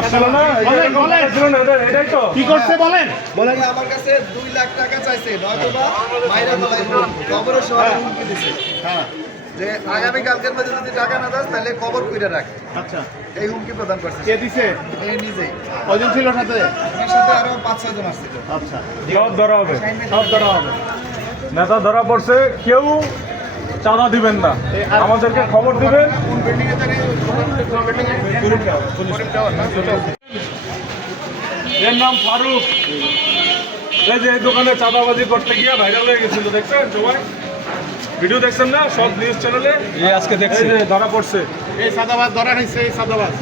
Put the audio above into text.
আসলে না এটাই তো কি করছে বলেন? বলেন আমার কাছে 2 লাখ টাকা চাইছে নয়তোবা মাইরা ফেলাইবো কবর শহরে হুমকি দিছে হ্যাঁ, যে আগামী কালকের মধ্যে যদি টাকা না দাস তাহলে কবর কইরা রাখ আচ্ছা। এই হুমকি প্রদান করছে কে দিছে? এই নিজেই কজন ছিল সাথে? আমার সাথে আরো 5-6 জন আসছিল আচ্ছা, সব ধরা হবে, সব ধরা হবে। নেতা ধরা পড়ছে, কেউ চাঁদা দিবেন না, আমাদেরকে খবর দিবেন। কোন বিল্ডিং এ জানি এর নাম ফারুক, এই যে এই দোকানে চাঁদাবাজি করতে গিয়ে ভাইরাল হয়ে গেছিল, দেখছেন সবাই? ভিডিও দেখছেন না সব নিউজ চ্যানেলে? আজকে দেখছি ধরা পড়ছে। এই সাদাবাজ ধরা হয়েছে, এই সাদাবাজ।